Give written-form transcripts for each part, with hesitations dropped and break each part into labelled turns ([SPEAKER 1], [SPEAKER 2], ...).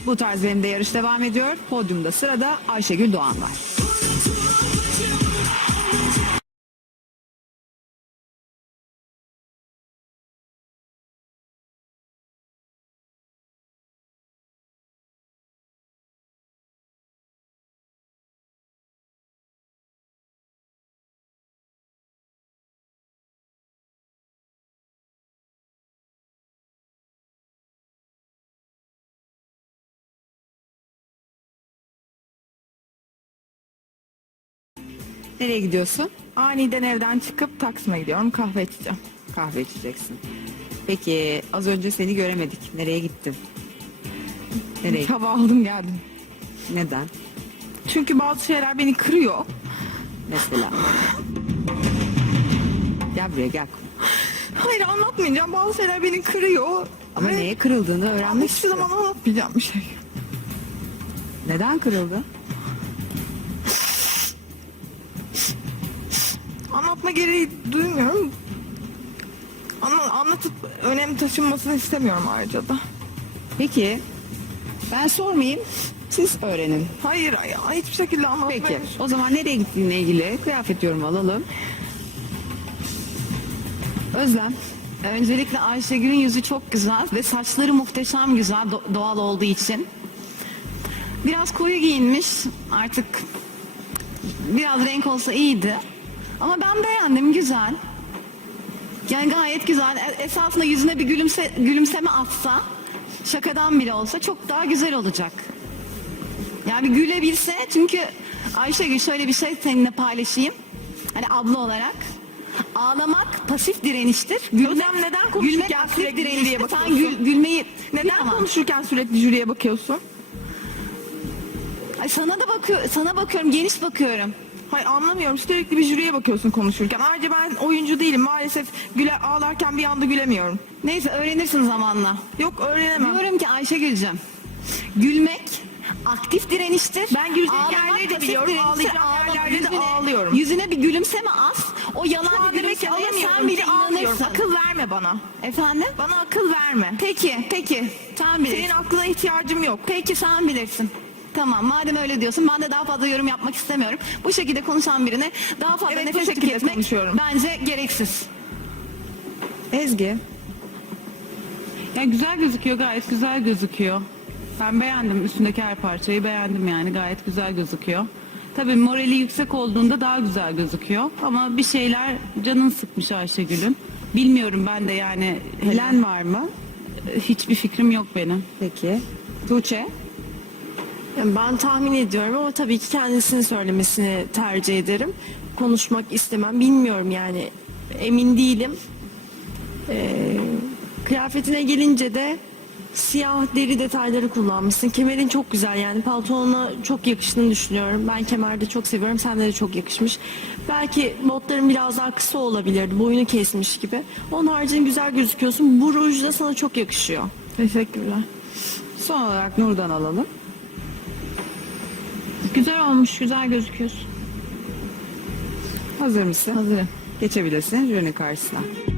[SPEAKER 1] Bu tarz benim de yarış devam ediyor. Podyumda sırada Ayşegül Doğan var. Nereye gidiyorsun?
[SPEAKER 2] Aniden evden çıkıp Taksim'e gidiyorum. Kahve içeceğim.
[SPEAKER 1] Kahve içeceksin. Peki az önce seni göremedik. Nereye gittin? Nereye?
[SPEAKER 2] Hava aldım geldim.
[SPEAKER 1] Neden?
[SPEAKER 2] Çünkü bazı şeyler beni kırıyor.
[SPEAKER 1] Mesela. Gel buraya gel.
[SPEAKER 2] Hayır anlatmayacağım. Bazı şeyler beni kırıyor.
[SPEAKER 1] Ama
[SPEAKER 2] Ve
[SPEAKER 1] neye kırıldığını öğrenmek
[SPEAKER 2] hiçbir
[SPEAKER 1] istiyorum.
[SPEAKER 2] zaman anlatmayacağım bir şey.
[SPEAKER 1] Neden kırıldı?
[SPEAKER 2] Anlatma gereği duymuyorum. Anlatıp önem taşınmasını istemiyorum ayrıca da.
[SPEAKER 1] Peki ben sormayayım. Siz öğrenin.
[SPEAKER 2] Hayır ya hiçbir şekilde anlatmayı...
[SPEAKER 1] Peki o zaman nereye gittiğinle ilgili kıyafet yorumu alalım. Özlem.
[SPEAKER 3] Öncelikle Ayşegül'ün yüzü çok güzel ve saçları muhteşem güzel doğal olduğu için. Biraz koyu giyinmiş artık, biraz renk olsa iyiydi. Ama ben beğendim, güzel. Yani gayet güzel. Esasında yüzüne bir gülümseme atsa, şakadan bile olsa çok daha güzel olacak. Yani bir gülebilse, çünkü Ayşegül şöyle bir şey seninle paylaşayım. Hani abla olarak. Ağlamak pasif direniştir.
[SPEAKER 2] Özlem, neden konuşurken
[SPEAKER 3] aktif
[SPEAKER 2] sürekli
[SPEAKER 3] direniştir.
[SPEAKER 2] jüriye
[SPEAKER 3] Sen
[SPEAKER 2] bakıyorsun?
[SPEAKER 3] gülmeyi
[SPEAKER 2] Neden
[SPEAKER 3] kıyamam.
[SPEAKER 2] konuşurken sürekli jüriye bakıyorsun?
[SPEAKER 3] Ay sana bakıyorum, geniş bakıyorum.
[SPEAKER 2] Hayır anlamıyorum. Sürekli bir jüriye bakıyorsun konuşurken. Ayrıca ben oyuncu değilim. Maalesef ağlarken bir anda gülemiyorum.
[SPEAKER 3] Neyse öğrenirsin zamanla.
[SPEAKER 2] Yok öğrenemem.
[SPEAKER 3] Diyorum ki Ayşegül'cüm, gülmek aktif direniştir.
[SPEAKER 2] Ben gülecek
[SPEAKER 3] Ağlamak
[SPEAKER 2] yerleri de
[SPEAKER 3] pasif
[SPEAKER 2] biliyorum,
[SPEAKER 3] direniştir.
[SPEAKER 2] ağlayacağım yerlerde de ağlıyorum.
[SPEAKER 3] Yüzüne bir gülümseme az. O
[SPEAKER 2] Şu
[SPEAKER 3] yalan
[SPEAKER 2] an
[SPEAKER 3] bir
[SPEAKER 2] demek ki
[SPEAKER 3] gülümsemeye
[SPEAKER 2] alamıyorum.
[SPEAKER 3] sen bile
[SPEAKER 2] Ki ağlıyorum.
[SPEAKER 3] inanırsın.
[SPEAKER 2] Akıl verme bana.
[SPEAKER 3] Efendim?
[SPEAKER 2] Bana akıl verme.
[SPEAKER 3] Peki. Sen bilirsin.
[SPEAKER 2] Senin aklına ihtiyacım yok.
[SPEAKER 3] Peki sen bilirsin. Tamam, madem öyle diyorsun, ben de daha fazla yorum yapmak istemiyorum. Bu şekilde konuşan birine daha fazla
[SPEAKER 2] Evet, bu
[SPEAKER 3] nefes
[SPEAKER 2] şekilde
[SPEAKER 3] tüketmek
[SPEAKER 2] konuşuyorum.
[SPEAKER 3] bence gereksiz.
[SPEAKER 1] Ezgi.
[SPEAKER 4] Yani güzel gözüküyor, gayet güzel gözüküyor. Ben beğendim, üstündeki her parçayı beğendim, yani gayet güzel gözüküyor. Tabii morali yüksek olduğunda daha güzel gözüküyor ama bir şeyler canını sıkmış Ayşegül'ün. Bilmiyorum ben de, yani
[SPEAKER 1] Bilen var mı?
[SPEAKER 4] hiçbir fikrim yok benim.
[SPEAKER 1] Peki. Tuğçe.
[SPEAKER 5] Yani ben tahmin ediyorum ama tabii ki kendisini söylemesini tercih ederim. Konuşmak istemem. Bilmiyorum yani. Emin değilim. Kıyafetine gelince de siyah deri detayları kullanmışsın. Kemerin çok güzel, yani paltonuna çok yakıştığını düşünüyorum. Ben kemerde çok seviyorum. Sende de çok yakışmış. Belki botların biraz daha kısa olabilirdi. Boyunu kesmiş gibi. Onun haricinde güzel gözüküyorsun. Bu ruj da sana çok yakışıyor.
[SPEAKER 2] Teşekkürler.
[SPEAKER 1] Son olarak Nur'dan alalım.
[SPEAKER 4] Güzel olmuş, güzel gözüküyorsun.
[SPEAKER 1] Hazır mısın?
[SPEAKER 2] Hazırım.
[SPEAKER 1] Geçebilirsin jürinin karşısına.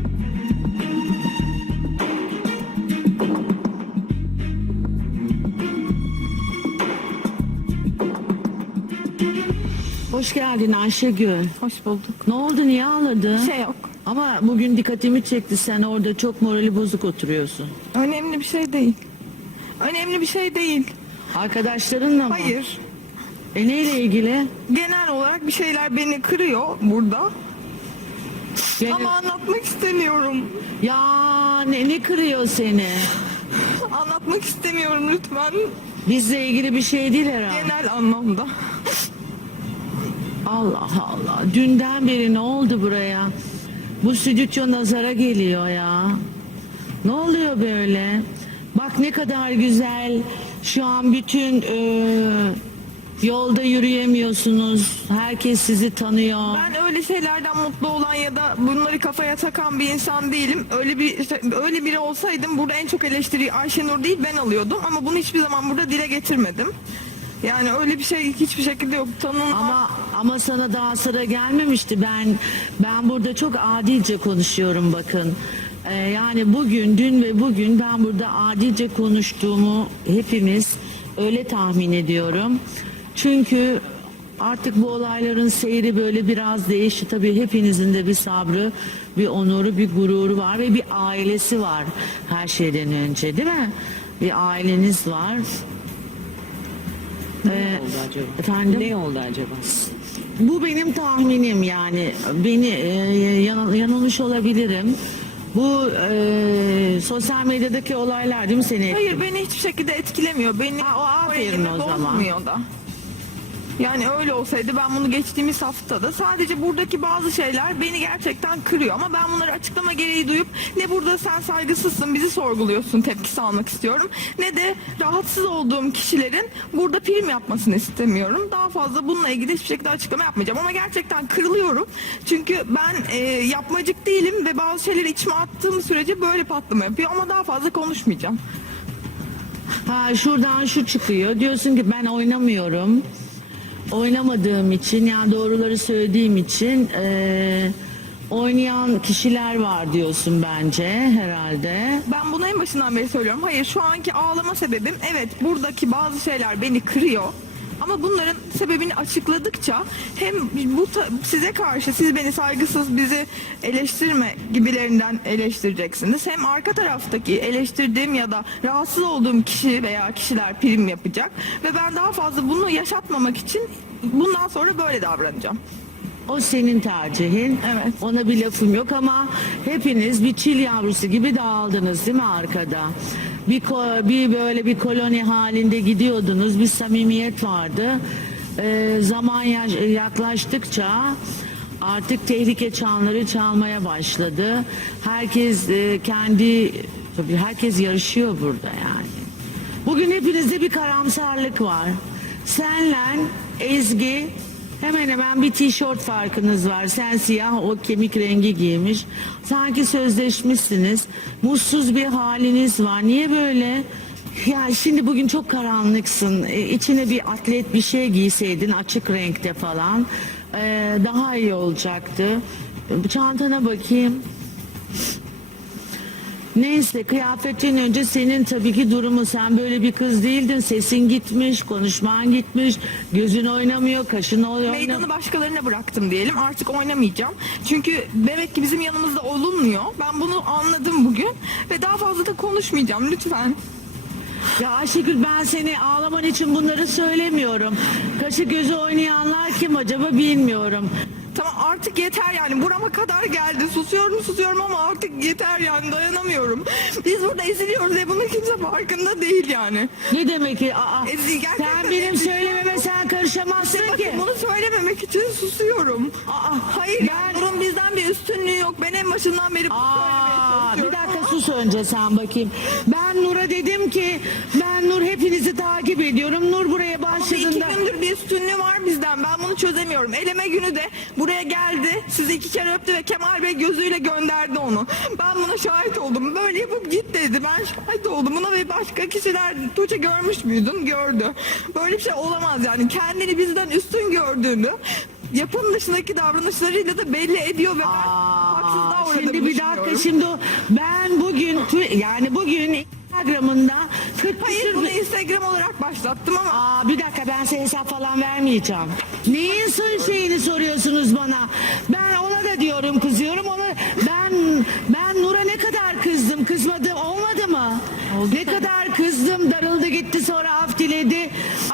[SPEAKER 6] Hoş geldin Ayşegül.
[SPEAKER 2] Hoş bulduk.
[SPEAKER 6] Ne oldu, niye ağladın?
[SPEAKER 2] Bir şey yok.
[SPEAKER 6] Ama bugün dikkatimi çekti, sen orada çok morali bozuk oturuyorsun.
[SPEAKER 2] Önemli bir şey değil. Önemli bir şey değil.
[SPEAKER 6] Arkadaşlarınla mı?
[SPEAKER 2] Hayır.
[SPEAKER 6] Neyle ilgili?
[SPEAKER 2] Genel olarak bir şeyler beni kırıyor burada.
[SPEAKER 6] Gene-
[SPEAKER 2] Ama anlatmak istemiyorum.
[SPEAKER 6] Ya ne kırıyor seni?
[SPEAKER 2] Anlatmak istemiyorum lütfen.
[SPEAKER 6] Bizle ilgili bir şey değil herhalde.
[SPEAKER 2] Genel anlamda.
[SPEAKER 6] Allah Allah. Dünden beri ne oldu buraya? Bu stüdyo nazara geliyor ya. Ne oluyor böyle? Bak ne kadar güzel. Şu an bütün yolda yürüyemiyorsunuz. Herkes sizi tanıyor.
[SPEAKER 2] Ben öyle şeylerden mutlu olan ya da bunları kafaya takan bir insan değilim. Öyle biri olsaydım burada en çok eleştiriyi Ayşenur değil ben alıyordum ama bunu hiçbir zaman burada dile getirmedim. Yani öyle bir şey hiçbir şekilde yok.
[SPEAKER 6] Ama sana daha sıra gelmemişti. Ben burada çok adilce konuşuyorum, bakın. Yani bugün, dün ve bugün ben burada adilce konuştuğumu hepimiz Öyle tahmin ediyorum. Çünkü artık bu olayların seyri böyle biraz değişti. Tabii hepinizin de bir sabrı, bir onuru, bir gururu var ve bir ailesi var her şeyden önce, değil mi? Bir aileniz var.
[SPEAKER 1] oldu acaba?
[SPEAKER 6] Efendim?
[SPEAKER 1] Ne oldu acaba?
[SPEAKER 6] Bu benim tahminim, yani beni yanılmış olabilirim. Bu sosyal medyadaki olaylar değil mi seni
[SPEAKER 2] Hayır,
[SPEAKER 6] etkiledi?
[SPEAKER 2] beni hiçbir şekilde etkilemiyor. Beni
[SPEAKER 6] Ha, o aferin
[SPEAKER 2] moralimi
[SPEAKER 6] o zaman.
[SPEAKER 2] bozmuyor da. Yani öyle olsaydı ben bunu geçtiğimiz haftada sadece buradaki bazı şeyler beni gerçekten kırıyor ama ben bunları açıklama gereği duyup ne burada sen saygısızsın bizi sorguluyorsun tepkisi almak istiyorum ne de rahatsız olduğum kişilerin burada prim yapmasını istemiyorum. Daha fazla bununla ilgili hiçbir şekilde açıklama yapmayacağım ama gerçekten kırılıyorum. Çünkü ben yapmacık değilim ve bazı şeyleri içime attığım sürece böyle patlama yapıyor ama daha fazla konuşmayacağım.
[SPEAKER 6] Ha, şuradan şu çıkıyor. Diyorsun ki ben oynamıyorum. Oynamadığım için, yani doğruları söylediğim için oynayan kişiler var diyorsun bence herhalde.
[SPEAKER 2] Ben bunu en başından beri söylüyorum. Hayır, şu anki ağlama sebebim evet buradaki bazı şeyler beni kırıyor. Ama bunların sebebini açıkladıkça hem size karşı siz beni saygısız bizi eleştirme gibilerinden eleştireceksiniz. Hem arka taraftaki eleştirdiğim ya da rahatsız olduğum kişi veya kişiler prim yapacak. Ve ben daha fazla bunu yaşatmamak için bundan sonra böyle davranacağım.
[SPEAKER 6] O senin tercihin.
[SPEAKER 2] Evet.
[SPEAKER 6] Ona bir lafım yok ama hepiniz bir çil yavrusu gibi dağıldınız değil mi arkada? Bir böyle bir koloni halinde gidiyordunuz. Bir samimiyet vardı. Zaman yaklaştıkça artık tehlike çanları çalmaya başladı. Herkes tabii herkes yarışıyor burada yani. Bugün hepinizde bir karamsarlık var. Senle Ezgi hemen hemen bir tişört farkınız var. Sen siyah, o kemik rengi giymiş. Sanki sözleşmişsiniz. Mutsuz bir haliniz var. Niye böyle? Ya şimdi bugün çok karanlıksın. İçine bir atlet bir şey giyseydin açık renkte falan. Daha iyi olacaktı. Çantana bakayım. Neyse, kıyafetin önce senin tabii ki durumu, sen böyle bir kız değildin, sesin gitmiş, konuşman gitmiş, gözün oynamıyor, kaşın oynamıyor.
[SPEAKER 2] Meydanı başkalarına bıraktım diyelim. Artık oynamayacağım. Çünkü demek ki bizim yanımızda olunmuyor. Ben bunu anladım bugün ve daha fazla da konuşmayacağım lütfen.
[SPEAKER 6] Ya Ayşegül, ben seni ağlaman için bunları söylemiyorum. Kaşı gözü oynayanlar kim acaba bilmiyorum.
[SPEAKER 2] Tamam, artık yeter yani, burama kadar geldi. Susuyorum ama artık yeter yani, dayanamıyorum. Biz burada eziliyoruz ve bunun kimse farkında değil yani.
[SPEAKER 6] Ne demek ki?
[SPEAKER 2] Gerçekten
[SPEAKER 6] Sen benim
[SPEAKER 2] eziliyoruz.
[SPEAKER 6] söylememe sen karışamazsın
[SPEAKER 2] Bakın,
[SPEAKER 6] ki.
[SPEAKER 2] bunu söylememek için susuyorum. Hayır yani, durum bizden bir üstünlüğü yok. Ben en başından beri bunu söylemeye
[SPEAKER 6] Bir
[SPEAKER 2] çalışıyorum.
[SPEAKER 6] dakika sus önce sen bakayım. Ben Nur'a dedim ki ben Nur hepinizi takip ediyorum. Nur buraya
[SPEAKER 2] Ama
[SPEAKER 6] başladığında...
[SPEAKER 2] 2 gündür bir üstünlüğü var bizden. Ben bunu çözemiyorum. Eleme günü de buraya geldi. Sizi 2 kere öptü ve Kemal Bey gözüyle gönderdi onu. Ben buna şahit oldum. Böyle yapıp git dedi. Ben şahit oldum buna ve başka kişiler, Tuğçe görmüş müydün? Gördü. Böyle bir şey olamaz yani. Kendini bizden üstün gördüğünü yapım dışındaki davranışlarıyla da belli ediyor ve ben haksızlığa uğradığımı
[SPEAKER 6] Şimdi bir dakika,
[SPEAKER 2] düşünüyorum.
[SPEAKER 6] şimdi ben bugün bugün Instagram'ında 40
[SPEAKER 2] Hayır,
[SPEAKER 6] küsür-
[SPEAKER 2] bunu Instagram olarak başlattım ama
[SPEAKER 6] Bir dakika, ben size hesap falan vermeyeceğim. Neyin şeyini soruyorsunuz bana? Ben ona da diyorum, kızıyorum ona. Ben Nur'a ne kadar kızdım, kızmadım, olmadı mı? Ne kadar kızdım, darıldı gitti, sonra af diledi.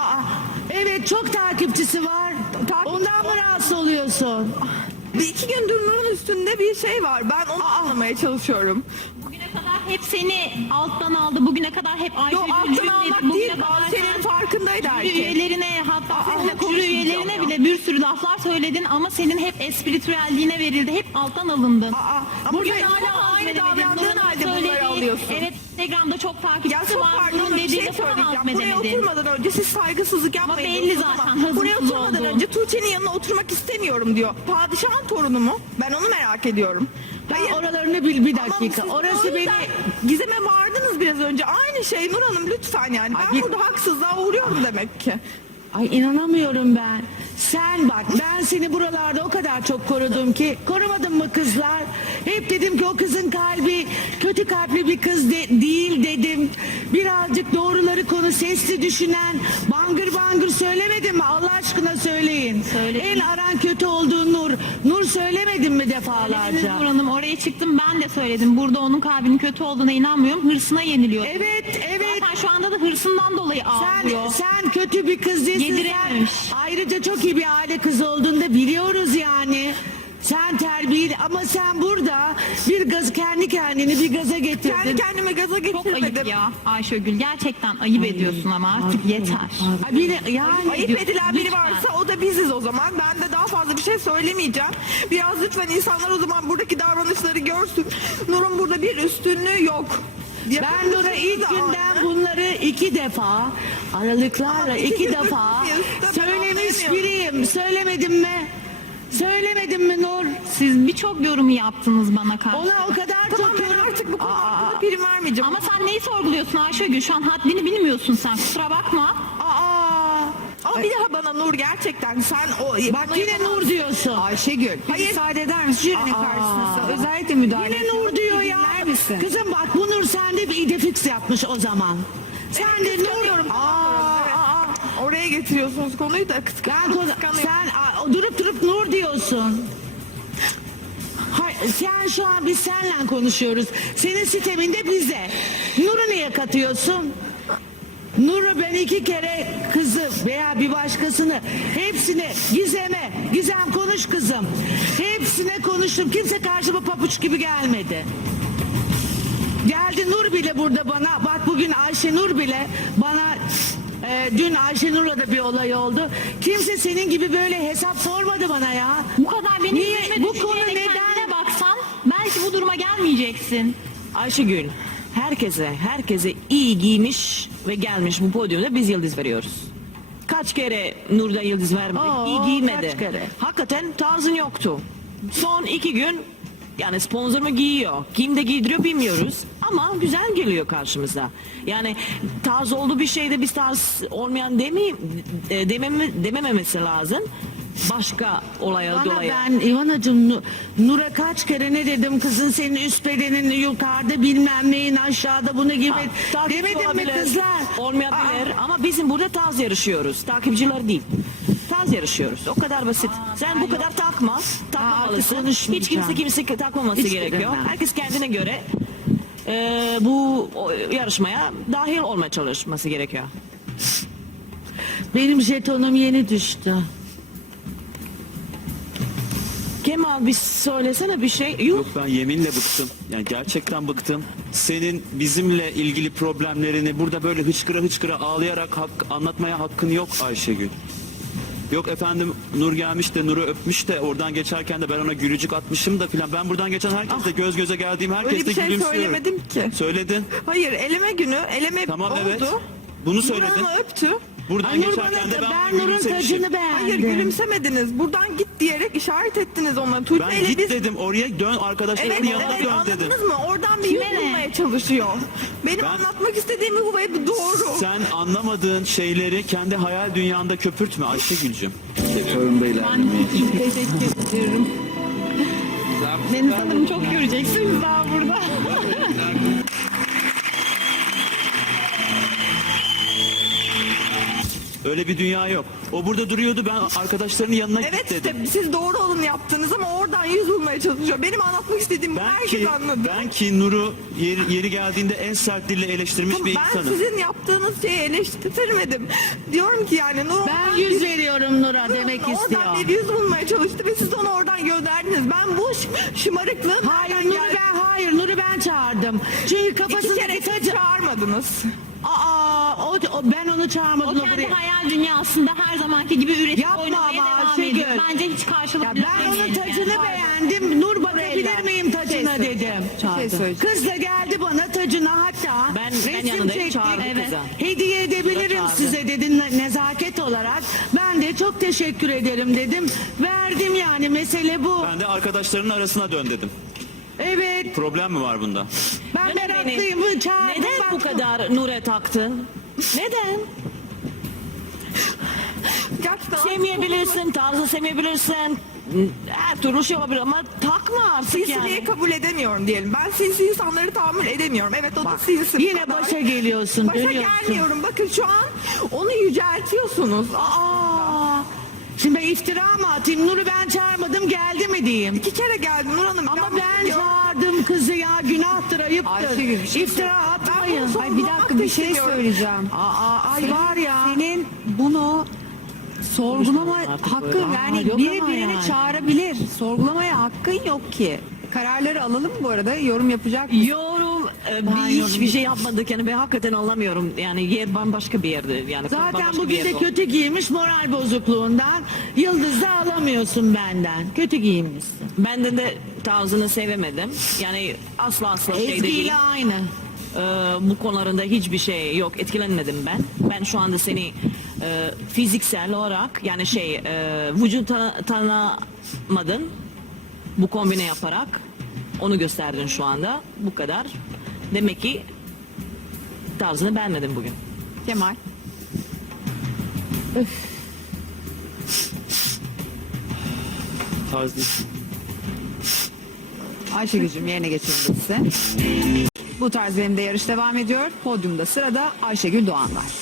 [SPEAKER 6] Evet, çok takipçisi var. Ondan mı rahatsız oluyorsun?
[SPEAKER 2] bir 2 gündür Nur'un üstünde bir şey var. Ben onu anlamaya çalışıyorum.
[SPEAKER 7] Bugüne kadar hep seni alttan aldı. Bugüne kadar hep
[SPEAKER 2] Yo,
[SPEAKER 7] Ayşegül
[SPEAKER 2] alttan
[SPEAKER 7] cümledi.
[SPEAKER 2] almak
[SPEAKER 7] Bugüne
[SPEAKER 2] değil,
[SPEAKER 7] kadar
[SPEAKER 2] senin farkındaydı
[SPEAKER 7] jüri
[SPEAKER 2] herkes.
[SPEAKER 7] üyelerine, hatta seninle jüri
[SPEAKER 2] konuşmayacağım
[SPEAKER 7] üyelerine
[SPEAKER 2] ya.
[SPEAKER 7] bile bir sürü laflar söyledin ama senin hep espritüelliğine verildi. Hep alttan alındın.
[SPEAKER 2] Ama
[SPEAKER 7] Bugün
[SPEAKER 2] sen
[SPEAKER 7] hala
[SPEAKER 2] aynı
[SPEAKER 7] affedemedin.
[SPEAKER 2] davrandığın
[SPEAKER 7] Nur'un
[SPEAKER 2] halde bunları
[SPEAKER 7] söylediği-
[SPEAKER 2] alıyorsun.
[SPEAKER 7] Evet, Instagram'da çok
[SPEAKER 2] Ya
[SPEAKER 7] takipçisi
[SPEAKER 2] çok
[SPEAKER 7] var.
[SPEAKER 2] pardon,
[SPEAKER 7] Bunun
[SPEAKER 2] bir şey
[SPEAKER 7] dediğini falan
[SPEAKER 2] söyleyeceğim. Buraya
[SPEAKER 7] affedemedin.
[SPEAKER 2] oturmadan önce siz saygısızlık yapmayın.
[SPEAKER 7] belli
[SPEAKER 2] diyorsunuz
[SPEAKER 7] zaten,
[SPEAKER 2] ama buraya
[SPEAKER 7] hazırsız
[SPEAKER 2] oturmadan
[SPEAKER 7] olduğu.
[SPEAKER 2] önce Tuğçe'nin yanına oturmak istemiyorum diyor. Padişahın torunu mu? Ben onu merak ediyorum. Hayır.
[SPEAKER 6] Oralarını bil bir
[SPEAKER 2] Ama
[SPEAKER 6] dakika.
[SPEAKER 2] siz
[SPEAKER 6] Orası
[SPEAKER 2] o
[SPEAKER 6] beni...
[SPEAKER 2] yüzden Gizem'e vardınız biraz önce. Aynı şey Nur Hanım, lütfen yani. Ben
[SPEAKER 6] bir-
[SPEAKER 2] burada haksızlığa uğruyorum demek ki.
[SPEAKER 6] Ay inanamıyorum ben. Sen bak, ben seni buralarda o kadar çok korudum ki, korumadım mı kızlar? Hep dedim ki o kızın kalbi kötü kalpli bir kız değil dedim. Birazcık doğruları konu, sesli düşünen, bangır bangır söylemedim mi? Allah aşkına söyleyin.
[SPEAKER 7] Söyledim.
[SPEAKER 6] En aran kötü olduğu Nur. Nur söylemedim mi defalarca?
[SPEAKER 7] Nur Hanım, oraya çıktım, ben de söyledim. Burada onun kalbinin kötü olduğuna inanmıyorum. Hırsına yeniliyor.
[SPEAKER 6] Evet, evet.
[SPEAKER 7] Zaten şu anda da hırsından dolayı ağlıyor.
[SPEAKER 6] Sen kötü bir kız değilsin.
[SPEAKER 7] Yedirememiş.
[SPEAKER 6] Sen ayrıca çok iyi bir aile kızı olduğunu da biliyoruz yani. Sen terbiyeli ama sen burada bir gaz, kendi kendini bir gaza getirdin.
[SPEAKER 2] Kendi kendime gaza
[SPEAKER 7] Çok
[SPEAKER 2] getirmedim.
[SPEAKER 7] ayıp ya Ayşegül. Gerçekten ayıp ediyorsun ama artık yeter.
[SPEAKER 6] Ay, yani
[SPEAKER 2] Ayıp edilen biri
[SPEAKER 7] Lütfen.
[SPEAKER 2] varsa o da biziz o zaman. Ben de daha fazla bir şey söylemeyeceğim. Biraz lütfen insanlar o zaman buradaki davranışları görsün. Nur'un burada bir üstünlüğü yok.
[SPEAKER 6] ben Nur'a ilk günden bunları 2 defa aralıklarla
[SPEAKER 2] Ama
[SPEAKER 6] 2
[SPEAKER 2] ikimiz
[SPEAKER 6] defa
[SPEAKER 2] üstünüz de ben
[SPEAKER 6] söylemiş
[SPEAKER 2] anlayamıyorum.
[SPEAKER 6] biriyim. Söylemedim mi? Söylemedim mi Nur?
[SPEAKER 7] Siz birçok yorumu yaptınız bana karşı.
[SPEAKER 6] Ona o kadar
[SPEAKER 2] Tamam,
[SPEAKER 6] çok
[SPEAKER 2] ben
[SPEAKER 6] yorum-
[SPEAKER 2] artık bu konu hakkında prim vermeyeceğim.
[SPEAKER 7] Ama sen neyi sorguluyorsun Ayşegül? Şu an haddini bilmiyorsun sen. Kusura bakma.
[SPEAKER 2] Ama bir daha bana Nur, gerçekten sen o...
[SPEAKER 6] Bak yine Nur diyorsun.
[SPEAKER 1] Ayşegül, bir
[SPEAKER 2] Hayır.
[SPEAKER 1] müsaade eder misin? Jürinin karşısında özellikle müdahale
[SPEAKER 6] Yine Nur diyor ya.
[SPEAKER 1] Dinler misin?
[SPEAKER 6] Kızım bak bu Nur sende bir idefix yapmış o zaman. Sen de Nur.
[SPEAKER 2] Kıskanıyorum. Oraya getiriyorsunuz konuyu da
[SPEAKER 6] Ben
[SPEAKER 2] kıskanıyorum.
[SPEAKER 6] sen durup Nur diyorsun. Hayır, sen şu an biz seninle konuşuyoruz. Senin siteminde bize. Nur'u niye katıyorsun? Nur'u ben 2 kere kızı veya bir başkasını hepsine Gizem konuş kızım. Hepsine konuştum. Kimse karşıma papuç gibi gelmedi. Geldi Nur bile burada bana. Bak bugün Ayşenur bile bana dün Ayşenur'la da bir olay oldu. Kimse senin gibi böyle hesap sormadı bana ya.
[SPEAKER 7] Bu kadar benim
[SPEAKER 6] Niye?
[SPEAKER 7] üzerime
[SPEAKER 6] Bu konu
[SPEAKER 7] düşünceye
[SPEAKER 6] neden?
[SPEAKER 7] kendine baksan belki bu duruma gelmeyeceksin.
[SPEAKER 8] Ayşegül, herkese iyi giymiş ve gelmiş bu podyumda biz yıldız veriyoruz. Kaç kere Nur'da yıldız vermedik,
[SPEAKER 6] Oo,
[SPEAKER 8] iyi giymedi.
[SPEAKER 6] kaç kere?
[SPEAKER 8] Hakikaten tarzın yoktu. Son 2 gün yani sponsor mu giyiyor, kim de giydiriyor bilmiyoruz ama güzel geliyor karşımıza. Yani tarz olduğu bir şeyde biz tarz olmayan demememesi lazım. Başka olaya
[SPEAKER 6] Bana
[SPEAKER 8] dolayı.
[SPEAKER 6] ben İvanacığım Nur'a kaç kere ne dedim kızın senin üst bedenin yukarıda bilmem neyin aşağıda bunu gibi
[SPEAKER 8] Takipçi
[SPEAKER 6] demedim mi
[SPEAKER 8] olabilir,
[SPEAKER 6] kızlar?
[SPEAKER 8] olmayabilir ama bizim burada tarz yarışıyoruz. Takipçiler değil. Tarz yarışıyoruz. O kadar basit. Sen bu kadar takmamalısın.
[SPEAKER 6] konuşmayacağım.
[SPEAKER 8] Hiç kimse takmaması
[SPEAKER 6] Hiç
[SPEAKER 8] gerekiyor.
[SPEAKER 6] demem.
[SPEAKER 8] Herkes kendine göre bu yarışmaya dahil olmaya çalışması gerekiyor.
[SPEAKER 6] Benim jetonum yeni düştü.
[SPEAKER 8] Kemal bir söylesene bir şey.
[SPEAKER 9] Yok, ben yeminle bıktım. Yani gerçekten bıktım. Senin bizimle ilgili problemlerini burada böyle hıçkıra ağlayarak anlatmaya hakkın yok Ayşegül. Yok efendim Nur gelmiş de Nur'u öpmüş de oradan geçerken de ben ona gülücük atmışım da filan. Ben buradan geçen herkesle göz göze geldiğim
[SPEAKER 2] Öyle
[SPEAKER 9] herkesle
[SPEAKER 2] bir şey
[SPEAKER 9] gülümsüyorum.
[SPEAKER 2] söylemedim ki.
[SPEAKER 9] Söyledin.
[SPEAKER 2] Hayır, eleme günü, eleme
[SPEAKER 9] Tamam,
[SPEAKER 2] oldu.
[SPEAKER 9] evet. Bunu
[SPEAKER 2] Nur
[SPEAKER 9] söyledin.
[SPEAKER 2] onu öptü.
[SPEAKER 9] Buradan
[SPEAKER 6] Ay Nur
[SPEAKER 9] geçerken de
[SPEAKER 6] bana,
[SPEAKER 9] ben
[SPEAKER 6] ben Nur'un
[SPEAKER 9] gülümsemişim.
[SPEAKER 6] tacını beğendim.
[SPEAKER 2] Hayır, gülümsemediniz. Buradan git diyerek işaret ettiniz ona. Tuğçe
[SPEAKER 9] Ben
[SPEAKER 2] ile
[SPEAKER 9] git
[SPEAKER 2] biz...
[SPEAKER 9] dedim oraya dön arkadaşların
[SPEAKER 2] Evet,
[SPEAKER 9] yanına
[SPEAKER 2] evet,
[SPEAKER 9] dön
[SPEAKER 2] anladınız
[SPEAKER 9] dedim.
[SPEAKER 2] mı? Oradan bir yüz
[SPEAKER 7] Kime ne?
[SPEAKER 2] bulmaya çalışıyor. Benim
[SPEAKER 9] Ben-
[SPEAKER 2] anlatmak istediğim bu hep doğru.
[SPEAKER 9] Sen anlamadığın şeyleri kendi hayal dünyanda köpürtme Ayşegül'cüm.
[SPEAKER 7] Teşekkür ediyorum. Beni sanırım çok göreceksiniz daha burada.
[SPEAKER 9] Öyle bir dünya yok. O burada duruyordu, ben arkadaşlarının yanına
[SPEAKER 2] Evet
[SPEAKER 9] git dedim.
[SPEAKER 2] işte siz doğru olanı yaptınız ama oradan yüz bulmaya çalışıyor. Benim anlatmak istediğim bu, herkes anladı.
[SPEAKER 9] Ben ki Nur'u yeri geldiğinde en sert dille eleştirmiş
[SPEAKER 2] Ama
[SPEAKER 9] bir
[SPEAKER 2] ben
[SPEAKER 9] insanım.
[SPEAKER 2] sizin yaptığınız şeyi eleştirmedim. Diyorum ki yani Nur
[SPEAKER 6] Ben
[SPEAKER 2] oradan
[SPEAKER 6] 100
[SPEAKER 2] bir-
[SPEAKER 6] veriyorum Nur'a
[SPEAKER 2] Nur
[SPEAKER 6] demek
[SPEAKER 2] oradan
[SPEAKER 6] istiyor.
[SPEAKER 2] bir yüz bulmaya çalıştı ve siz onu oradan gönderdiniz. Ben bu şımarıklığın
[SPEAKER 6] Hayır
[SPEAKER 2] nereden
[SPEAKER 6] Nur'u
[SPEAKER 2] geldi-
[SPEAKER 6] hayır Nur'u ben çağırdım. Çünkü
[SPEAKER 2] İki
[SPEAKER 6] kafasındaki
[SPEAKER 2] kere siz
[SPEAKER 6] tacı...
[SPEAKER 2] çağırmadınız.
[SPEAKER 6] Ben onu çağırmadım
[SPEAKER 7] O
[SPEAKER 6] o
[SPEAKER 7] kendi
[SPEAKER 6] buraya.
[SPEAKER 7] hayal dünyasında her zamanki gibi üretip
[SPEAKER 6] Yapma
[SPEAKER 7] oynamaya
[SPEAKER 6] ama
[SPEAKER 7] devam
[SPEAKER 6] Ayşegül.
[SPEAKER 7] ediyor. Bence hiç karşılık
[SPEAKER 6] Ya ben onun tacını beğendim. Nur bakabilir miyim tacına dedim.
[SPEAKER 1] Şey söyleyeceğim.
[SPEAKER 6] Kız da geldi bana tacına hatta
[SPEAKER 8] Ben
[SPEAKER 6] resim
[SPEAKER 8] yanındayım,
[SPEAKER 6] çektik.
[SPEAKER 8] çağırdı kıza.
[SPEAKER 6] Hediye edebilirim
[SPEAKER 8] Çağırdı.
[SPEAKER 6] size dedin nezaket olarak. Ben de çok teşekkür ederim dedim. Verdim yani mesele bu.
[SPEAKER 9] Ben de arkadaşlarının arasına dön dedim.
[SPEAKER 6] Evet.
[SPEAKER 9] Problem mi var bunda?
[SPEAKER 6] Ben
[SPEAKER 8] Neden
[SPEAKER 6] meraklıyım. Çağırdım,
[SPEAKER 8] Neden bu
[SPEAKER 6] baktım.
[SPEAKER 8] kadar Nur'e taktın? Neden?
[SPEAKER 2] gerçekten
[SPEAKER 8] Sevmeyebilirsin, tarzı sevmeyebilirsin. Her türlü şey olabilir ama takma artık
[SPEAKER 2] Sinsiliği
[SPEAKER 8] yani.
[SPEAKER 2] kabul edemiyorum diyelim. Ben sinsi insanları tahammül edemiyorum. Evet o da sinsi.
[SPEAKER 6] Yine başa geliyorsun,
[SPEAKER 2] Başa
[SPEAKER 6] dönüyorsun.
[SPEAKER 2] gelmiyorum. Bakın şu an onu yüceltiyorsunuz.
[SPEAKER 6] Aa, şimdi ben iftira mı atayım? Nur'u ben çağırmadım, geldi mi diyeyim?
[SPEAKER 2] 2 kere geldim Nur Hanım.
[SPEAKER 6] Ama ben çağırdım kızı ya, günahtır, ayıptır.
[SPEAKER 1] Ayşegül, bir şey
[SPEAKER 6] İftira atmayın.
[SPEAKER 2] Ben bunu
[SPEAKER 1] Ay bir dakika bir şey
[SPEAKER 2] istemiyorum.
[SPEAKER 1] söyleyeceğim.
[SPEAKER 6] Ay var ya.
[SPEAKER 1] Senin bunu sorgulama
[SPEAKER 8] Artık
[SPEAKER 1] hakkı
[SPEAKER 8] böyle.
[SPEAKER 1] yani
[SPEAKER 6] yok
[SPEAKER 1] biri
[SPEAKER 6] ama
[SPEAKER 1] birini
[SPEAKER 6] yani.
[SPEAKER 1] çağırabilir. Sorgulamaya hakkın yok ki. Kararları alalım mı bu arada? Yorum yapacak mısın?
[SPEAKER 8] Yorum hiçbir şey yapmadık yani ben hakikaten anlamıyorum yani yer bambaşka bir yerde yani
[SPEAKER 6] Zaten
[SPEAKER 8] bambaşka bir
[SPEAKER 6] bugün de
[SPEAKER 8] yerde o.
[SPEAKER 6] kötü giymiş, moral bozukluğundan. Yıldız da alamıyorsun benden. Kötü giyinmişsin.
[SPEAKER 8] Benden de tarzını sevemedim yani asla şey
[SPEAKER 6] Ezgi
[SPEAKER 8] değil.
[SPEAKER 6] ile aynı.
[SPEAKER 8] Bu konularında hiçbir şey yok etkilenmedim ben şu anda seni fiziksel olarak yani vücut tanımadın bu kombine yaparak onu gösterdin şu anda bu kadar demek ki tarzını beğenmedim bugün.
[SPEAKER 1] Kemal.
[SPEAKER 9] Tarz değil.
[SPEAKER 1] Ayşegül'cüm yerine geçebilirsin. Bu tarz benim de yarış devam ediyor. Podyumda sırada Ayşegül Doğan var.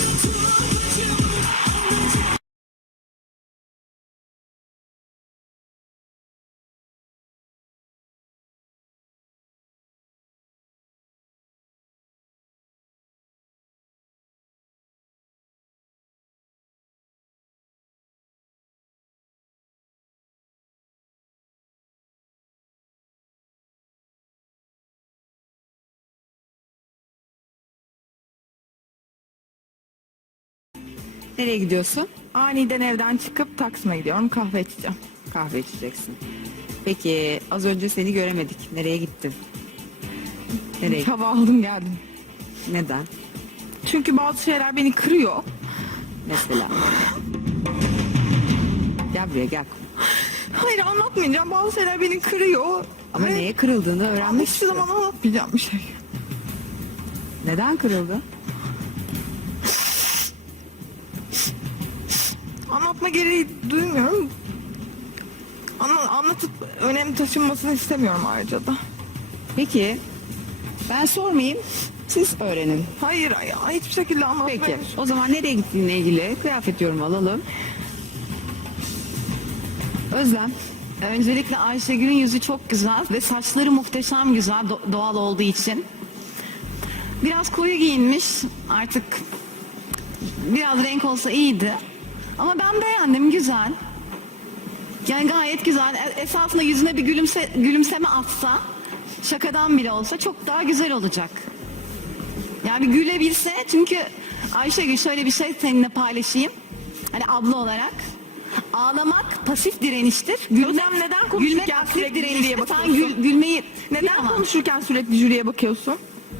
[SPEAKER 1] Nereye gidiyorsun?
[SPEAKER 2] Aniden evden çıkıp Taksim'e gidiyorum. Kahve içeceğim.
[SPEAKER 1] Kahve içeceksin. Peki az önce seni göremedik. Nereye gittin? Nereye gittin?
[SPEAKER 2] Hava aldım geldim.
[SPEAKER 1] Neden?
[SPEAKER 2] Çünkü bazı şeyler beni kırıyor.
[SPEAKER 1] Mesela. Gel buraya gel.
[SPEAKER 2] Hayır anlatmayacağım. Bazı şeyler beni kırıyor.
[SPEAKER 1] Ama
[SPEAKER 2] Ve
[SPEAKER 1] neye kırıldığını öğrenmek
[SPEAKER 2] hiçbir zaman
[SPEAKER 1] istiyorum.
[SPEAKER 2] anlatmayacağım bir şey.
[SPEAKER 1] Neden kırıldı?
[SPEAKER 2] Anlatma gereği duymuyorum. Anlatıp önem taşınmasını istemiyorum ayrıca da.
[SPEAKER 1] Peki ben sormayayım. Siz öğrenin.
[SPEAKER 2] Hayır ya hiçbir şekilde anlatmayı
[SPEAKER 1] Peki o zaman nereye gittiğinle ilgili kıyafet yorumu alalım. Özlem.
[SPEAKER 3] Öncelikle Ayşegül'ün yüzü çok güzel ve saçları muhteşem güzel doğal olduğu için. Biraz koyu giyinmiş artık biraz renk olsa iyiydi. Ama ben beğendim güzel. Yani gayet güzel. Esasında yüzüne bir gülümseme atsa şakadan bile olsa çok daha güzel olacak. Yani gülebilse çünkü Ayşegül şöyle bir şey seninle paylaşayım. Hani abla olarak. Ağlamak pasif direniştir.
[SPEAKER 2] Hocam neden konuşurken sürekli jüriye
[SPEAKER 3] Sen
[SPEAKER 2] bakıyorsun?
[SPEAKER 3] gülmeyi
[SPEAKER 2] Neden konuşurken sürekli jüriye bakıyorsun?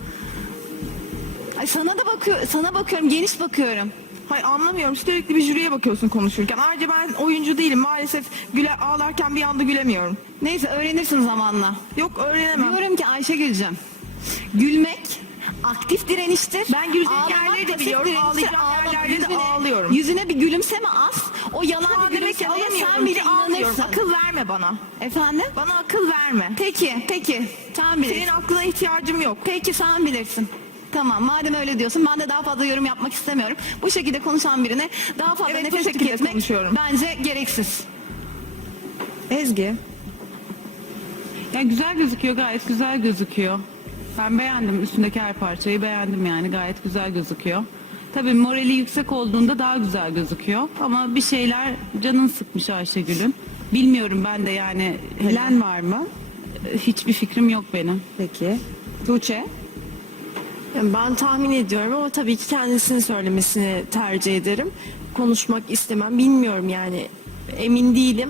[SPEAKER 3] Ay sana bakıyorum, geniş bakıyorum.
[SPEAKER 2] Hayır anlamıyorum. Sürekli bir jüriye bakıyorsun konuşurken. Ayrıca ben oyuncu değilim. Maalesef ağlarken bir anda gülemiyorum.
[SPEAKER 3] Neyse öğrenirsin zamanla.
[SPEAKER 2] Yok öğrenemem.
[SPEAKER 3] Diyorum ki Ayşegül'cüm, gülmek aktif direniştir.
[SPEAKER 2] Ben gülecek
[SPEAKER 3] Ağlamak
[SPEAKER 2] yerleri de
[SPEAKER 3] pasif
[SPEAKER 2] biliyorum,
[SPEAKER 3] direniştir.
[SPEAKER 2] ağlayacağım
[SPEAKER 3] Ağlama,
[SPEAKER 2] yerlerde de ağlıyorum.
[SPEAKER 3] Yüzüne bir gülümseme az. O
[SPEAKER 2] Şu
[SPEAKER 3] yalan
[SPEAKER 2] an
[SPEAKER 3] bir
[SPEAKER 2] demek ki
[SPEAKER 3] gülümsemeye sen
[SPEAKER 2] alamıyorum.
[SPEAKER 3] bile
[SPEAKER 2] Ağlıyorum.
[SPEAKER 3] inanırsın.
[SPEAKER 2] Akıl verme bana.
[SPEAKER 3] Efendim?
[SPEAKER 2] Bana akıl verme.
[SPEAKER 3] Peki. Sen bilirsin.
[SPEAKER 2] Senin aklına ihtiyacım yok.
[SPEAKER 3] Peki sen bilirsin. Tamam madem öyle diyorsun ben de daha fazla yorum yapmak istemiyorum. Bu şekilde konuşan birine daha fazla
[SPEAKER 2] Evet, bu
[SPEAKER 3] nefes
[SPEAKER 2] şekilde
[SPEAKER 3] tüketmek
[SPEAKER 2] konuşuyorum.
[SPEAKER 3] bence gereksiz.
[SPEAKER 1] Ezgi.
[SPEAKER 4] Ya güzel gözüküyor, gayet güzel gözüküyor. Ben beğendim üstündeki her parçayı beğendim yani gayet güzel gözüküyor. Tabii morali yüksek olduğunda daha güzel gözüküyor ama bir şeyler canını sıkmış Ayşegül'ün. Bilmiyorum ben de yani
[SPEAKER 1] Helen var mı?
[SPEAKER 4] hiçbir fikrim yok benim.
[SPEAKER 1] Peki. Tuğçe.
[SPEAKER 5] Yani ben tahmin ediyorum ama tabii ki kendisini söylemesini tercih ederim. Konuşmak istemem. Bilmiyorum yani. Emin değilim.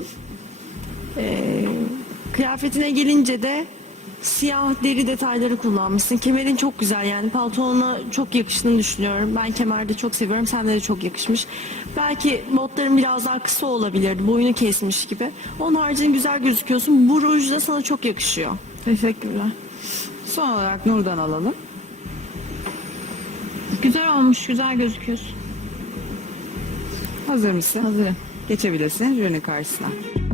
[SPEAKER 5] Kıyafetine gelince de siyah deri detayları kullanmışsın. Kemerin çok güzel yani paltona çok yakıştığını düşünüyorum. Ben kemerde çok seviyorum. Sende de çok yakışmış. Belki botların biraz daha kısa olabilirdi. Boyunu kesmiş gibi. Onun haricinde güzel gözüküyorsun. Bu ruj da sana çok yakışıyor.
[SPEAKER 2] Teşekkürler.
[SPEAKER 1] Son olarak Nur'dan alalım.
[SPEAKER 7] Güzel olmuş, güzel gözüküyorsun.
[SPEAKER 1] Hazır mısın?
[SPEAKER 2] Hazırım.
[SPEAKER 1] Geçebilirsin jürinin karşısına.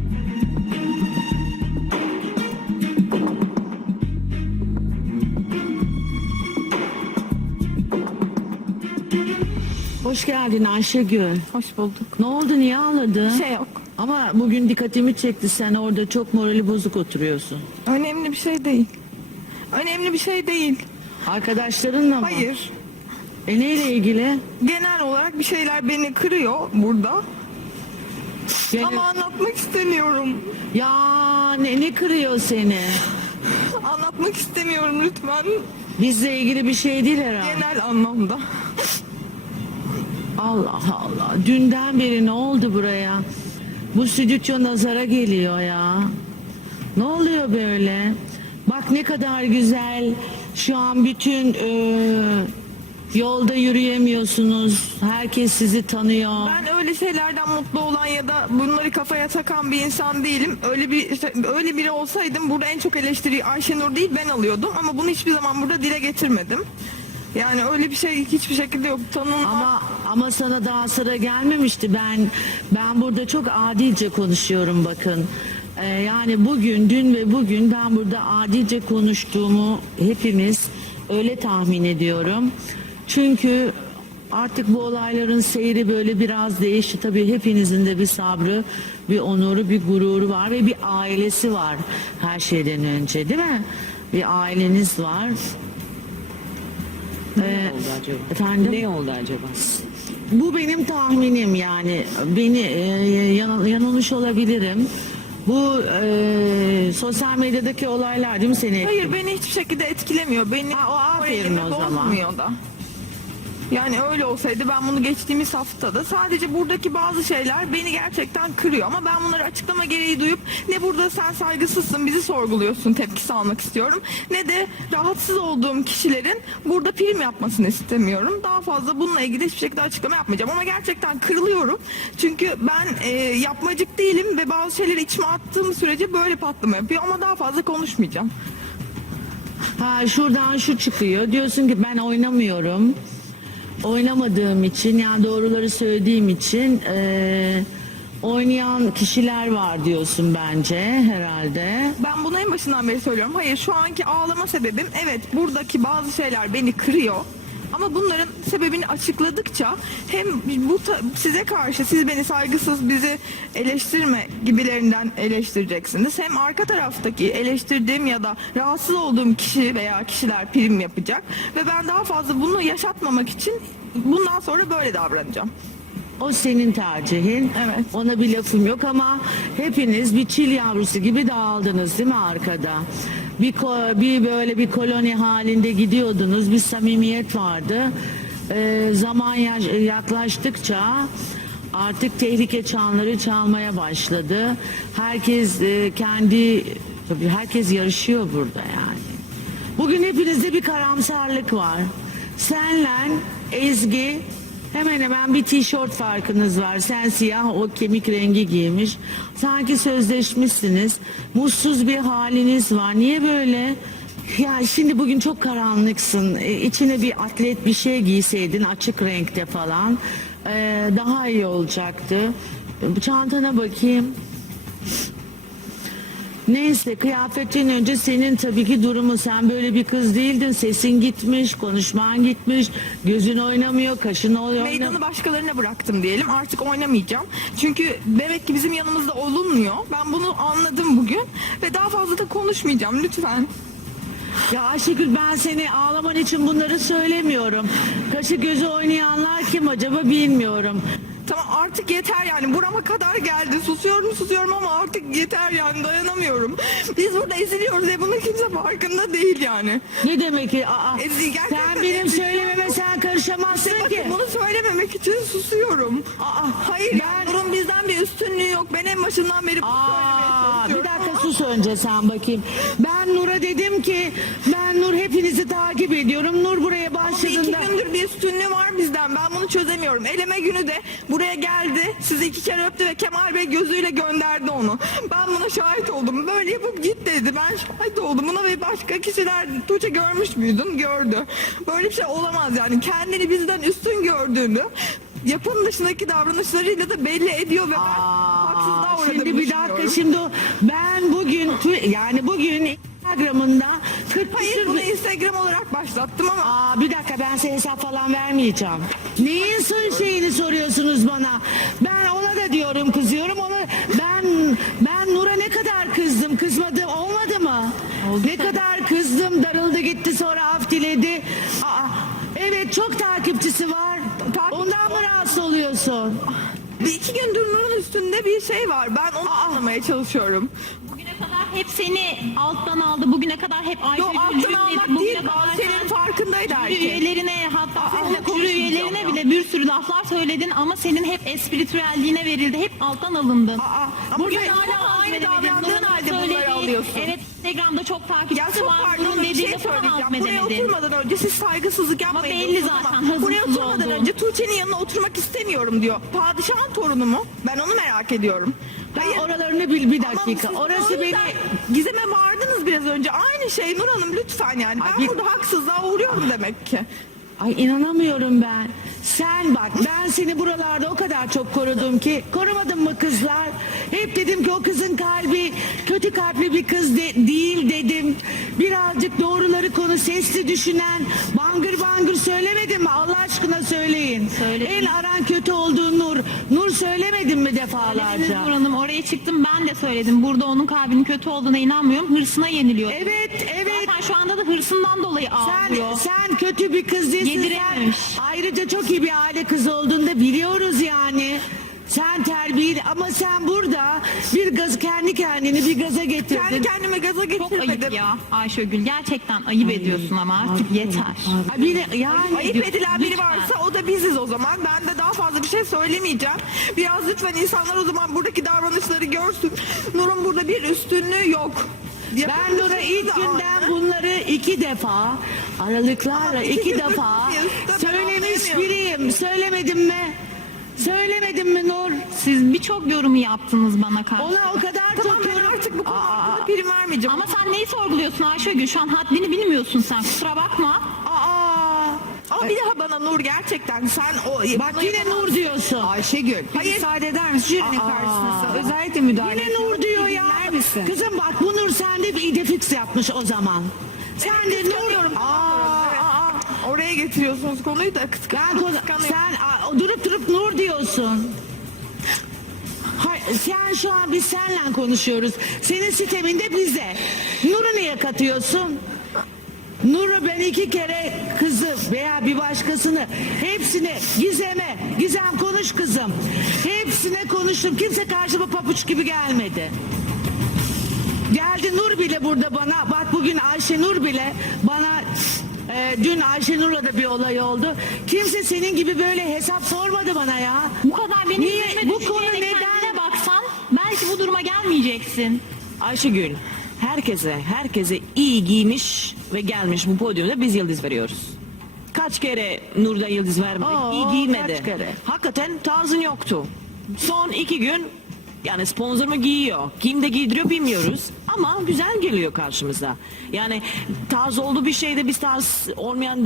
[SPEAKER 6] Hoş geldin Ayşegül.
[SPEAKER 2] Hoş bulduk.
[SPEAKER 6] Ne oldu, niye ağladın?
[SPEAKER 2] Bir şey yok.
[SPEAKER 6] Ama bugün dikkatimi çekti, sen orada çok morali bozuk oturuyorsun.
[SPEAKER 2] Önemli bir şey değil. Önemli bir şey değil.
[SPEAKER 6] Arkadaşlarınla mı?
[SPEAKER 2] Hayır.
[SPEAKER 6] Neyle ilgili?
[SPEAKER 2] Genel olarak bir şeyler beni kırıyor burada.
[SPEAKER 6] Gene-
[SPEAKER 2] Ama anlatmak istemiyorum.
[SPEAKER 6] Ya ne kırıyor seni?
[SPEAKER 2] Anlatmak istemiyorum lütfen.
[SPEAKER 6] Bizle ilgili bir şey değil herhalde.
[SPEAKER 2] Genel anlamda.
[SPEAKER 6] Allah Allah. Dünden beri ne oldu buraya? Bu stüdyo nazara geliyor ya. Ne oluyor böyle? Bak ne kadar güzel. Şu an bütün yolda yürüyemiyorsunuz. Herkes sizi tanıyor.
[SPEAKER 2] Ben öyle şeylerden mutlu olan ya da bunları kafaya takan bir insan değilim. Öyle biri olsaydım burada en çok eleştiriyi Ayşenur değil ben alıyordum ama bunu hiçbir zaman burada dile getirmedim. Yani öyle bir şey hiçbir şekilde yok.
[SPEAKER 6] Ama sana daha sıra gelmemişti. Ben burada çok adilce konuşuyorum bakın. Yani bugün, dün ve bugün ben burada adilce konuştuğumu hepimiz öyle tahmin ediyorum. Çünkü artık bu olayların seyri böyle biraz değişti. Tabii hepinizin de bir sabrı, bir onuru, bir gururu var ve bir ailesi var her şeyden önce, değil mi? Bir aileniz var.
[SPEAKER 8] Ne oldu acaba?
[SPEAKER 6] Efendim?
[SPEAKER 8] Ne oldu acaba?
[SPEAKER 6] Bu benim tahminim, yani beni yanılmış olabilirim. Bu sosyal medyadaki olaylar değil mi seni?
[SPEAKER 2] Hayır beni hiçbir şekilde etkilemiyor. Benim
[SPEAKER 6] Ha, o aferin
[SPEAKER 2] moralimi
[SPEAKER 6] o zaman.
[SPEAKER 2] bozmuyor da. Yani öyle olsaydı ben bunu geçtiğimiz haftada sadece buradaki bazı şeyler beni gerçekten kırıyor ama ben bunları açıklama gereği duyup ne burada sen saygısızsın bizi sorguluyorsun tepkisi almak istiyorum ne de rahatsız olduğum kişilerin burada prim yapmasını istemiyorum. Daha fazla bununla ilgili hiçbir şekilde açıklama yapmayacağım ama gerçekten kırılıyorum çünkü ben yapmacık değilim ve bazı şeyleri içime attığım sürece böyle patlama yapıyor ama daha fazla konuşmayacağım.
[SPEAKER 6] Ha, şuradan şu çıkıyor. Diyorsun ki ben oynamıyorum. Oynamadığım için, yani doğruları söylediğim için oynayan kişiler var diyorsun bence herhalde.
[SPEAKER 2] Ben bunu en başından beri söylüyorum. Hayır şu anki ağlama sebebim evet buradaki bazı şeyler beni kırıyor. Ama bunların sebebini açıkladıkça hem size karşı siz beni saygısız bizi eleştirme gibilerinden eleştireceksiniz. Hem arka taraftaki eleştirdiğim ya da rahatsız olduğum kişi veya kişiler prim yapacak. Ve ben daha fazla bunu yaşatmamak için bundan sonra böyle davranacağım.
[SPEAKER 6] O senin tercihin.
[SPEAKER 2] Evet.
[SPEAKER 6] Ona bir lafım yok ama hepiniz bir çil yavrusu gibi dağıldınız değil mi arkada? Bir böyle bir koloni halinde gidiyordunuz. Bir samimiyet vardı. Zaman yaklaştıkça artık tehlike çanları çalmaya başladı. Herkes tabii herkes yarışıyor burada yani. Bugün hepinizde bir karamsarlık var. Senle Ezgi hemen hemen bir tişört farkınız var. Sen siyah, o kemik rengi giymiş. Sanki sözleşmişsiniz. Mutsuz bir haliniz var. Niye böyle? Ya şimdi bugün çok karanlıksın. İçine bir atlet bir şey giyseydin açık renkte falan. Daha iyi olacaktı. Çantana bakayım. Neyse, kıyafetin önce senin tabii ki durumu, sen böyle bir kız değildin, sesin gitmiş, konuşman gitmiş, gözün oynamıyor, kaşın oynamıyor.
[SPEAKER 2] Meydanı başkalarına bıraktım diyelim. Artık oynamayacağım. Çünkü demek ki bizim yanımızda olunmuyor. Ben bunu anladım bugün ve daha fazla da konuşmayacağım lütfen.
[SPEAKER 6] Ya Ayşegül, ben seni ağlaman için bunları söylemiyorum. Kaşı gözü oynayanlar kim acaba bilmiyorum.
[SPEAKER 2] Tamam artık yeter yani burama kadar geldi. Susuyorum ama artık yeter yani dayanamıyorum. Biz burada eziliyoruz ve bunun kimse farkında değil yani.
[SPEAKER 6] Ne demek ki?
[SPEAKER 2] Gerçekten
[SPEAKER 6] Sen benim
[SPEAKER 2] eziliyoruz.
[SPEAKER 6] söylememe sen karışamazsın
[SPEAKER 2] Bakın
[SPEAKER 6] ki.
[SPEAKER 2] bunu söylememek için susuyorum. Hayır Nur'un bizden bir üstünlüğü yok. Ben en başından beri bunu söylemeye
[SPEAKER 6] Bir
[SPEAKER 2] çalışıyorum.
[SPEAKER 6] dakika sus önce sen bakayım. Ben Nur'a dedim ki ben Nur hepinizi takip ediyorum. Nur buraya
[SPEAKER 2] Ama
[SPEAKER 6] başladığında...
[SPEAKER 2] 2 gündür bir üstünlüğü var bizden. Ben bunu çözemiyorum. Eleme günü de buraya geldi. Sizi 2 kere öptü ve Kemal Bey gözüyle gönderdi onu. Ben buna şahit oldum. Böyle yapıp git dedi. Ben şahit oldum buna ve başka kişiler Tuğçe görmüş müydün? Gördü. Böyle bir şey olamaz yani. Kendini bizden üstün gördüğünü yapım dışındaki davranışlarıyla da belli ediyor ve ben haksızlığa uğradığımı
[SPEAKER 6] Şimdi bir dakika,
[SPEAKER 2] düşünüyorum.
[SPEAKER 6] şimdi ben bugün yani bugün Instagram'ında 40
[SPEAKER 2] Hayır, bunu Instagram olarak başlattım ama
[SPEAKER 6] bir dakika, ben size hesap falan vermeyeceğim. Neyin şeyini soruyorsunuz bana? Ben ona da diyorum, kızıyorum. Ben Nur'a ne kadar kızdım, kızmadım, olmadı mı? Ne kadar kızdım, darıldı gitti, sonra af diledi. Evet, çok takipçisi var. Ondan mı rahatsız oluyorsun?
[SPEAKER 2] bir iki gündür Nur'un üstünde bir şey var. Ben onu anlamaya çalışıyorum.
[SPEAKER 7] Bugüne kadar hep seni alttan aldı. Bugüne kadar hep Ayşe
[SPEAKER 2] Yok,
[SPEAKER 7] Gül
[SPEAKER 2] alttan
[SPEAKER 7] cümledi.
[SPEAKER 2] almak
[SPEAKER 7] Bugüne
[SPEAKER 2] değil,
[SPEAKER 7] kadar
[SPEAKER 2] Ayşe'nin
[SPEAKER 7] sen
[SPEAKER 2] farkındaydı
[SPEAKER 7] jüri
[SPEAKER 2] herkes.
[SPEAKER 7] üyelerine, hatta seninle jüri
[SPEAKER 2] konuşmayacağım
[SPEAKER 7] üyelerine
[SPEAKER 2] ya.
[SPEAKER 7] bile bir sürü laflar söyledin ama senin hep espritüelliğine verildi. Hep alttan alındın.
[SPEAKER 2] Ama
[SPEAKER 7] Bugün
[SPEAKER 2] sen hala aynı
[SPEAKER 7] hazmedemedin.
[SPEAKER 2] davrandığın
[SPEAKER 7] Nur'un
[SPEAKER 2] halde bunları
[SPEAKER 7] söylediği,
[SPEAKER 2] alıyorsun.
[SPEAKER 7] Evet, Instagram'da çok
[SPEAKER 2] Ya
[SPEAKER 7] takipçisi
[SPEAKER 2] çok
[SPEAKER 7] var.
[SPEAKER 2] pardon,
[SPEAKER 7] Nur'un
[SPEAKER 2] bir şey
[SPEAKER 7] dediğini falan
[SPEAKER 2] söyleyeceğim. Buraya
[SPEAKER 7] hazmedemedin.
[SPEAKER 2] oturmadan önce siz saygısızlık yapmayın.
[SPEAKER 7] belli
[SPEAKER 2] diyorsunuz
[SPEAKER 7] zaten,
[SPEAKER 2] ama
[SPEAKER 7] hazırsız
[SPEAKER 2] buraya oturmadan
[SPEAKER 7] oldu.
[SPEAKER 2] önce Tuğçe'nin yanına oturmak istemiyorum diyor. Padişahın torunu mu? Ben onu merak ediyorum.
[SPEAKER 6] Ben oralarını bir
[SPEAKER 2] Ama
[SPEAKER 6] dakika.
[SPEAKER 2] siz
[SPEAKER 6] Orası
[SPEAKER 2] o yüzden
[SPEAKER 6] beni...
[SPEAKER 2] Gizem'e vardınız biraz önce. Aynı şey Nur Hanım, lütfen yani. Ben
[SPEAKER 6] bir-
[SPEAKER 2] burada haksızlığa uğruyorum demek ki.
[SPEAKER 6] Ay, inanamıyorum ben. Sen bak, ben seni buralarda o kadar çok korudum ki, korumadım mı kızlar? Hep dedim ki o kızın kalbi kötü kalpli bir kız değil dedim. Birazcık doğruları konu, sesli düşünen, bangır bangır söylemedim mi? Allah aşkına söyleyin.
[SPEAKER 7] Söyledim.
[SPEAKER 6] En aran kötü olduğu Nur. Nur söylemedim mi defalarca?
[SPEAKER 7] Nur Hanım, oraya çıktım, ben de söyledim. Burada onun kalbinin kötü olduğuna inanmıyorum. Hırsına yeniliyor.
[SPEAKER 6] Evet, evet.
[SPEAKER 7] Zaten şu anda da hırsından dolayı ağlıyor.
[SPEAKER 6] Sen kötü bir kız değilsin.
[SPEAKER 7] Yedirememiş.
[SPEAKER 6] Sen ayrıca çok iyi bir aile kızı olduğunu da biliyoruz yani. Sen terbiyeli, ama sen burada bir gaz, kendi kendini bir gaza getirdin.
[SPEAKER 2] Kendi kendime gaza
[SPEAKER 7] Çok ayıp
[SPEAKER 2] getirmedim.
[SPEAKER 7] ya Ayşegül. Gerçekten ayıp ediyorsun ama artık yeter.
[SPEAKER 6] Ay, yani
[SPEAKER 2] Ayıp edilen biri
[SPEAKER 7] Lütfen.
[SPEAKER 2] varsa o da biziz o zaman. Ben de daha fazla bir şey söylemeyeceğim. Biraz lütfen insanlar o zaman buradaki davranışları görsün. Nur'un burada bir üstünlüğü yok.
[SPEAKER 6] ben Nur'a ilk günden bunları 2 defa aralıklarla
[SPEAKER 2] Ama iki
[SPEAKER 6] 2
[SPEAKER 2] gündür
[SPEAKER 6] defa
[SPEAKER 2] konuşuyoruz da ben
[SPEAKER 6] söylemiş
[SPEAKER 2] anlayamıyorum.
[SPEAKER 6] biriyim. Söylemedim mi? Söylemedim mi Nur?
[SPEAKER 7] Siz birçok yorumu yaptınız bana karşı.
[SPEAKER 6] Ona o kadar
[SPEAKER 2] Tamam,
[SPEAKER 6] çok
[SPEAKER 2] ben
[SPEAKER 6] yorum-
[SPEAKER 2] artık bu konu hakkında prim vermeyeceğim.
[SPEAKER 7] Ama sen neyi sorguluyorsun Ayşegül? Şu an haddini bilmiyorsun sen. Kusura bakma.
[SPEAKER 2] Ama bir daha bana Nur, gerçekten sen o...
[SPEAKER 6] Bak
[SPEAKER 2] bana
[SPEAKER 6] yine
[SPEAKER 2] yapamazsın.
[SPEAKER 6] Nur diyorsun.
[SPEAKER 1] Ayşegül,
[SPEAKER 2] Hayır.
[SPEAKER 1] müsaade eder misin? Jürinin karşısında özellikle müdahale
[SPEAKER 6] Yine Nur diyor ya.
[SPEAKER 1] Dinler misin?
[SPEAKER 6] Kızım bak, bu Nur sende bir idefix yapmış o zaman. Sen de Nur.
[SPEAKER 2] Kıskanıyorum. Oraya getiriyorsunuz konuyu da
[SPEAKER 6] Ben
[SPEAKER 2] kıskanıyorum.
[SPEAKER 6] sen durup Nur diyorsun. Hayır, sen şu an biz seninle konuşuyoruz. Senin siteminde bize. Nur'u niye katıyorsun? Nur'u ben 2 kere kızı veya bir başkasını, hepsine, Gizem konuş kızım. Hepsine konuştum. Kimse karşıma papuç gibi gelmedi. Geldi Nur bile burada bana, bak bugün Ayşenur bile bana, dün Ayşenur'la da bir olay oldu. Kimse senin gibi böyle hesap sormadı bana ya.
[SPEAKER 7] Bu kadar beni
[SPEAKER 6] Niye?
[SPEAKER 7] üzme
[SPEAKER 6] Bu konu
[SPEAKER 7] düşünceyle
[SPEAKER 6] neden?
[SPEAKER 7] kendine baksan belki bu duruma gelmeyeceksin.
[SPEAKER 8] Ayşegül, herkese iyi giymiş ve gelmiş bu podyumda biz yıldız veriyoruz. Kaç kere Nur'da yıldız vermedik, iyi giymedi.
[SPEAKER 6] kaç kere?
[SPEAKER 8] Hakikaten tarzın yoktu. Son 2 gün yani sponsor mu giyiyor, kim de giydiriyor bilmiyoruz ama güzel geliyor karşımıza. Yani tarz olduğu bir şeyde biz tarz olmayan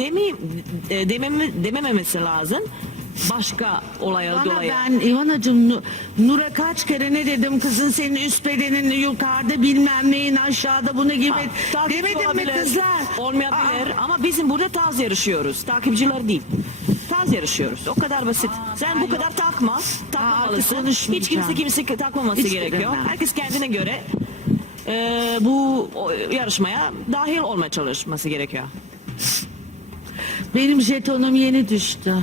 [SPEAKER 8] demememesi lazım. Başka olaya
[SPEAKER 6] Bana
[SPEAKER 8] dolayı.
[SPEAKER 6] ben İvanacığım, Nur'a kaç kere ne dedim, kızın senin üst bedenin yukarıda, bilmem neyin aşağıda, bunu gibi
[SPEAKER 8] Takipçi
[SPEAKER 6] demedim mi
[SPEAKER 8] olabilir,
[SPEAKER 6] kızlar?
[SPEAKER 8] olmayabilir ama bizim burada tarz yarışıyoruz. Takipçiler değil. Tarz yarışıyoruz. O kadar basit. Sen bu kadar takma. Takmamalısın.
[SPEAKER 6] artık konuşmayacağım.
[SPEAKER 8] Hiç kimse takmaması
[SPEAKER 6] Hiç
[SPEAKER 8] gerekiyor.
[SPEAKER 6] demem.
[SPEAKER 8] Herkes kendine göre bu yarışmaya dahil olmaya çalışması gerekiyor.
[SPEAKER 6] Benim jetonum yeni düştü.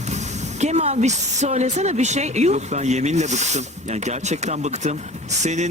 [SPEAKER 8] Kemal bir söylesene bir şey. Yuh.
[SPEAKER 9] Yok, ben yeminle bıktım. Yani gerçekten bıktım. Senin